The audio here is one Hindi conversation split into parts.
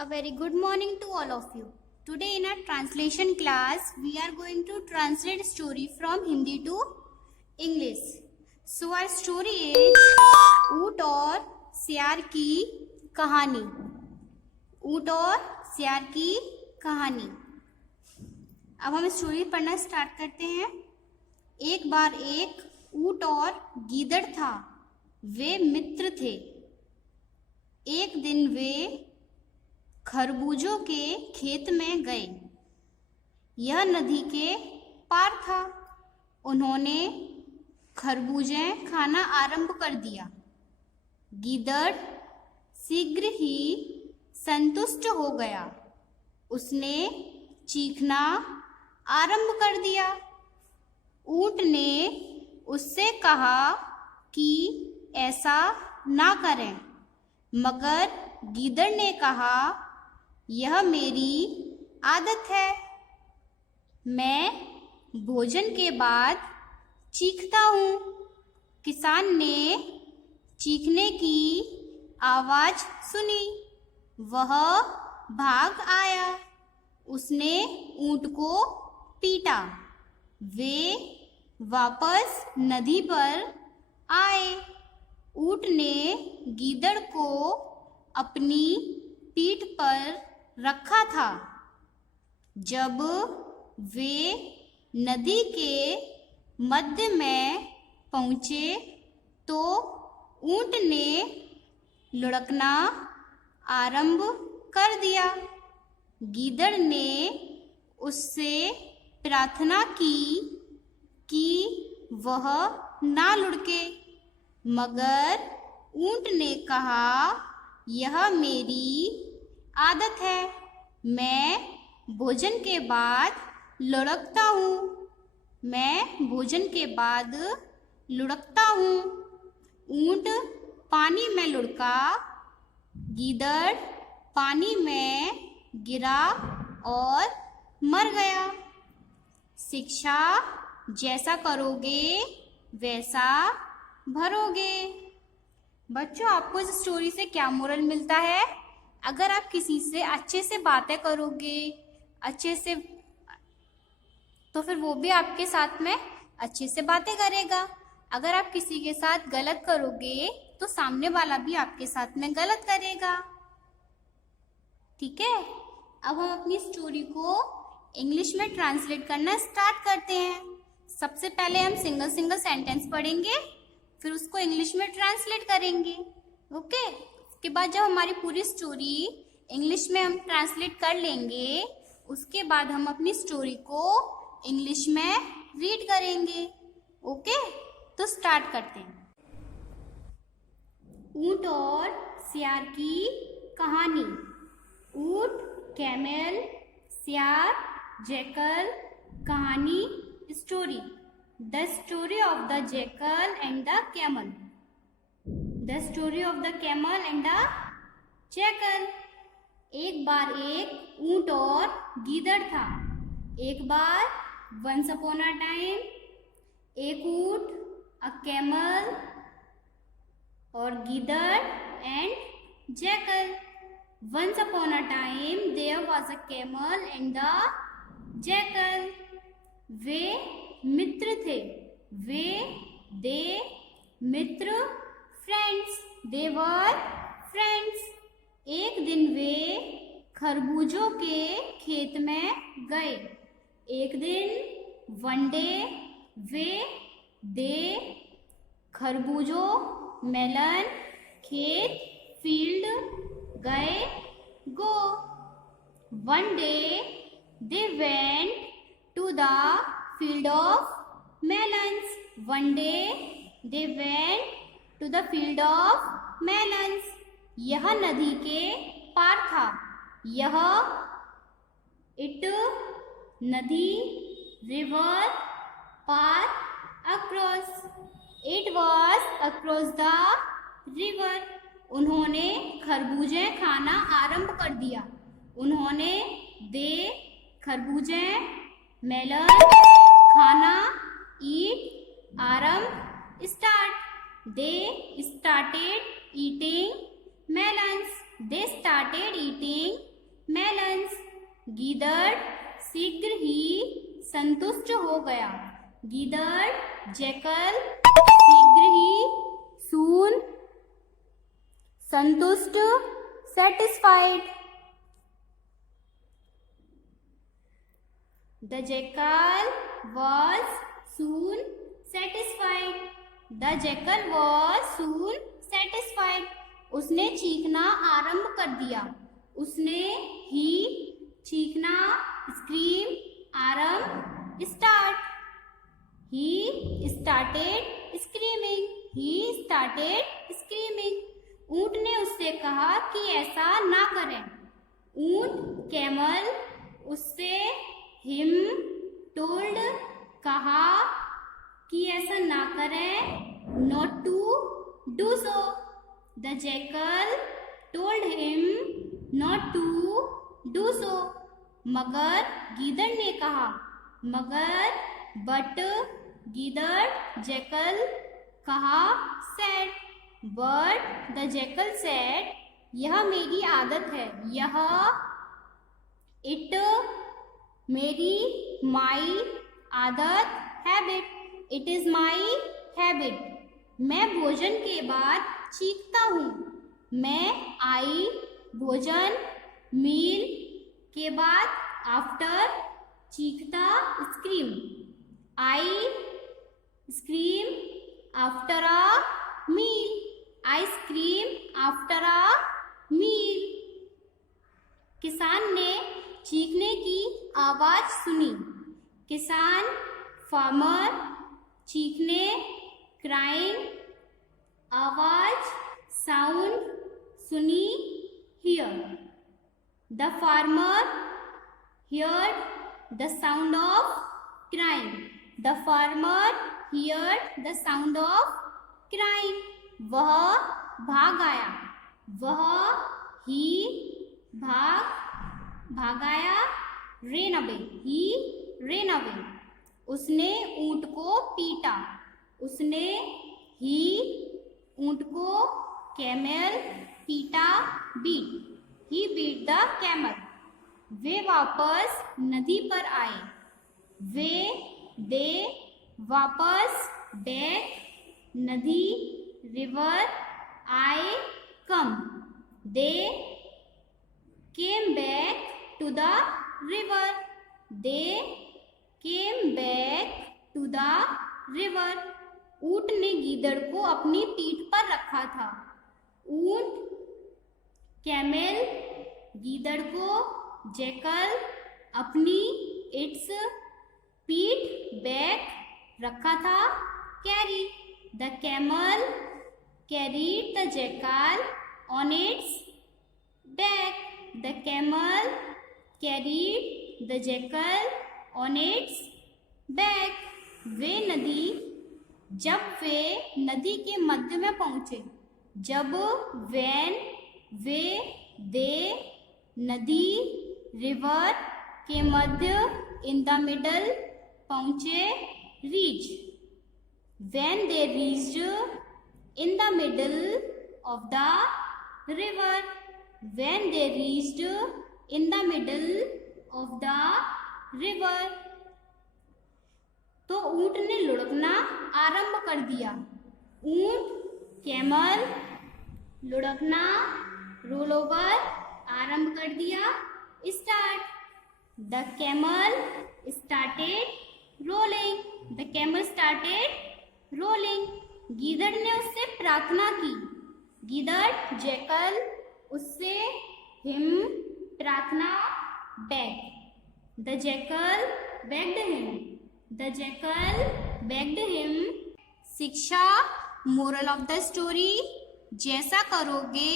A very good morning to all of you. Today in our translation class, we are going to translate story from Hindi to English. So our story is ऊंट और सियार की कहानी. ऊंट और सियार की कहानी. अब हम स्टोरी पढ़ना स्टार्ट करते हैं. एक बार एक ऊंट और गीदड़ था. वे मित्र थे. एक दिन वे खरबूजों के खेत में गए. यह नदी के पार था. उन्होंने खरबूजे खाना आरंभ कर दिया. गीदड़ शीघ्र ही संतुष्ट हो गया. उसने चीखना आरंभ कर दिया. ऊंट ने उससे कहा कि ऐसा ना करें, मगर गीदड़ ने कहा, यह मेरी आदत है. मैं भोजन के बाद चीखता हूँ. किसान ने चीखने की आवाज़ सुनी. वह भाग आया. उसने ऊंट को पीटा. वे वापस नदी पर आए. ऊंट ने गीदड़ को अपनी पीठ पर रखा था. जब वे नदी के मध्य में पहुँचे तो ऊंट ने लुढ़कना आरंभ कर दिया. गीदड़ ने उससे प्रार्थना की कि वह ना लुढ़के, मगर ऊंट ने कहा, यह मेरी आदत है. मैं भोजन के बाद लुढ़कता हूँ. मैं भोजन के बाद लुढ़कता हूँ. ऊंट पानी में लुढ़का. गीदड़ पानी में गिरा और मर गया. शिक्षा जैसा करोगे वैसा भरोगे. बच्चों, आपको इस स्टोरी से क्या मोरल मिलता है? अगर आप किसी से अच्छे से बातें करोगे, अच्छे से, तो फिर वो भी आपके साथ में अच्छे से बातें करेगा. अगर आप किसी के साथ गलत करोगे तो सामने वाला भी आपके साथ में गलत करेगा. ठीक है. अब हम अपनी स्टोरी को इंग्लिश में ट्रांसलेट करना स्टार्ट करते हैं. सबसे पहले हम सिंगल सिंगल सेंटेंस पढ़ेंगे, फिर उसको इंग्लिश में ट्रांसलेट करेंगे. ओके. उसके बाद जब हमारी पूरी स्टोरी इंग्लिश में हम ट्रांसलेट कर लेंगे, उसके बाद हम अपनी स्टोरी को इंग्लिश में रीड करेंगे. ओके. तो स्टार्ट करते हैं. ऊंट और सियार की कहानी. ऊंट, कैमल, सियार, जैकल. कहानी, story. The story of the jackal and the camel. The story of the camel and the jackal. एक बार एक ऊंट और गीदड़ था. एक बार, once upon a time, एक ऊंट, a camel, और गीदड़ and jackal. Once upon a time, there was a camel and the jackal. वे मित्र थे. दे मित्र, फ्रेंड्स. They were friends. एक दिन वे खरबूजों के खेत में गए. एक दिन, वन डे, दे खरबूजों, मेलन, खेत, फील्ड, गए, go. One day they went to the field of melons. One day they went to the field of melons. यह नदी के पार था. यह, it, नदी, river, par, across. It was across the river. उन्होंने खरबूजे खाना आरंभ कर दिया. उन्होंने, दे खरबूजे, मेलन खाना, ईट आरंभ, start. They started eating melons. They started eating melons. गीदड़ शीघ्र ही संतुष्ट हो गया. गीदड़ jackal शीघ्र ही, soon संतुष्ट satisfied. The jackal was soon satisfied. The jackal was soon satisfied. उसने चीखना आरंभ कर दिया. उसने ही चीखना scream आरंभ start. He started screaming. He started screaming. ऊंट ने उससे कहा कि ऐसा ना करें. ऊंट कैमल उससे him told कहा कि ऐसा ना करें, not to do so. The jackal told him not to do so. मगर गीदड़ ने कहा. मगर but गीदड़ jackal कहा said. But the jackal said यह मेरी आदत है. यह it मेरी my आदत habit. It is my habit. मैं भोजन के बाद चीखता हूँ. मैं I भोजन meal के बाद after चीखता scream. I scream after a meal. I scream after a meal. किसान ने चीखने की आवाज सुनी. किसान फार्मर चीखने क्राइंग आवाज साउंड सुनी here. The farmer heard the sound of crying. The farmer heard the sound of crying. वह भाग आया. वह ही भाग आया. ran away. He ran away. उसने ऊंट को पीटा. उसने ही ऊंट को कैमल पीटा beat. He beat the camel. वे वापस नदी पर आए. दे वापस बैक नदी river आए come. They came back to the river. They came back to the river. ऊंट ने गीदड़ को अपनी पीठ पर रखा था. ऊंट कैमल गीदड़ को जैकल अपनी इट्स पीठ बैक रखा था. Carry. The camel carried the jackal on its back. The camel carried the jackal on its back. जब वे नदी के मध्य में पहुंचे. जब वे दे नदी रिवर के मध्य इन द मिडल पहुंचे. Reach. When they reached in the middle of the river. When they reached in the middle of the river. तो ऊंट ने लुढ़कना आरंभ कर दिया. ऊंट कैमल लुढ़कना रोल ओवर आरंभ कर दिया. Start. The camel started rolling. The camel started rolling. गीदड़ ने उससे प्रार्थना की. गीदड़ जैकल उससे हिम प्रार्थना back. The jackal bagged him. The jackal bagged him. शिक्षा मोरल ऑफ द स्टोरी. जैसा करोगे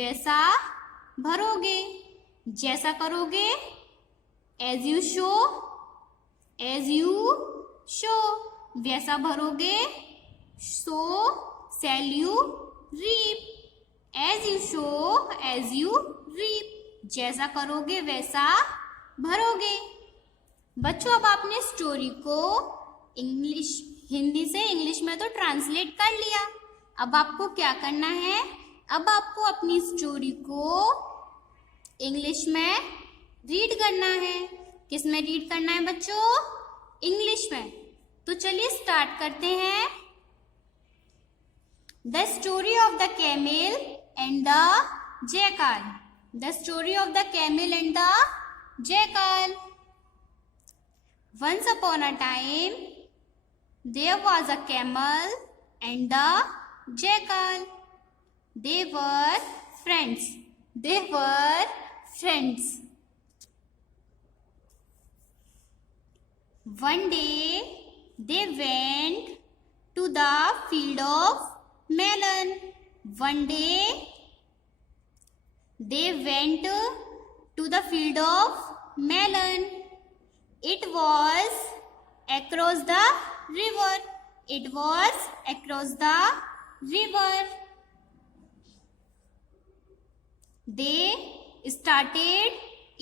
वैसा भरोगे. जैसा करोगे एज यू शो वैसा भरोगे. so shall you reap. as you sow as you reap. जैसा करोगे वैसा भरोगे. बच्चों अब आपने स्टोरी को हिंदी से इंग्लिश में तो ट्रांसलेट कर लिया. अब आपको क्या करना है. अब आपको अपनी स्टोरी को इंग्लिश में रीड करना है। किस में रीड करना है बच्चों? इंग्लिश में। तो चलिए स्टार्ट करते हैं। The story of the camel and the jackal. The story of the camel and the jackal. Once upon a time, there was a camel and the jackal. They were friends. They were friends. One day, they went to the field of melon. One day, they went to the field of melon. It was across the river. It was across the river. They started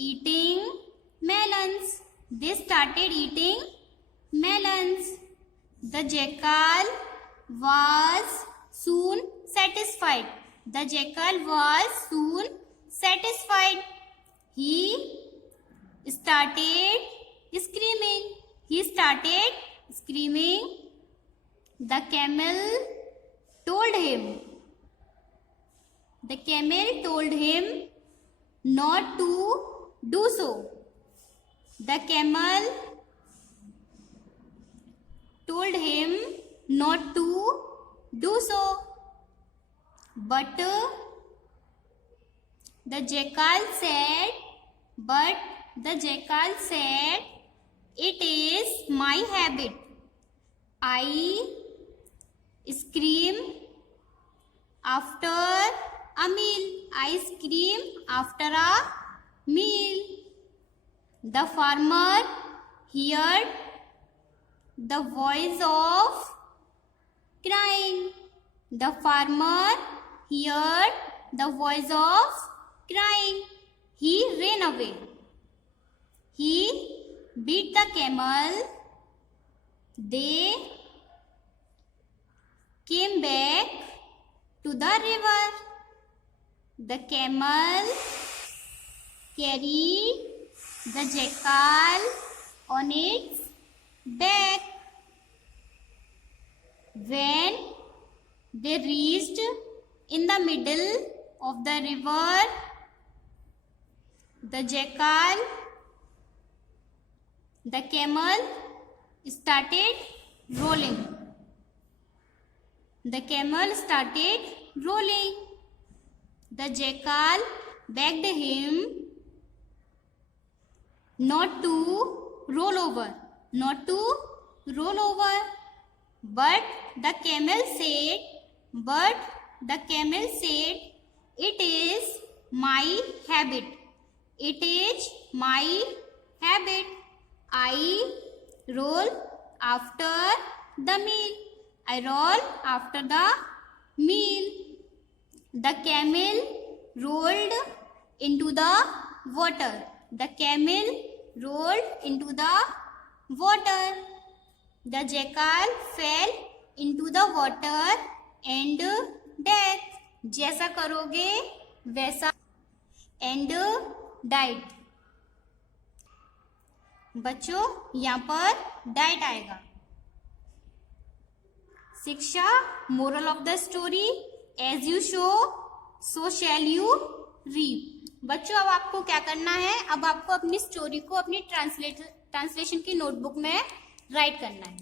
eating melons. They started eating melons. The jackal was soon satisfied. The jackal was soon satisfied. He started screaming. He started screaming. The camel told him. The camel told him not to do so. The camel told him not to do so. But the jackal said, it is my habit. I scream after a meal. I scream after a meal. The farmer heard the voice of crying. The farmer heard the voice of crying. He ran away. He beat the camel. They came back to the river. The camel carried the jackal on its back. When they reached in the middle of the river, the camel started rolling. The camel started rolling. The jackal begged him not to roll over. Not to roll over. But the camel said, it is my habit. It is my habit. I roll after the meal. I roll after the meal. The camel rolled into the water. The camel rolled into the water. The jackal fell into the water and death. जैसा करोगे वैसा and died. बच्चों यहाँ पर डाइट आएगा. शिक्षा, moral of the story, as you sow so shall you reap. बच्चों अब आपको क्या करना है? अब आपको अपनी स्टोरी को अपनी ट्रांसलेशन की नोटबुक में राइट करना है.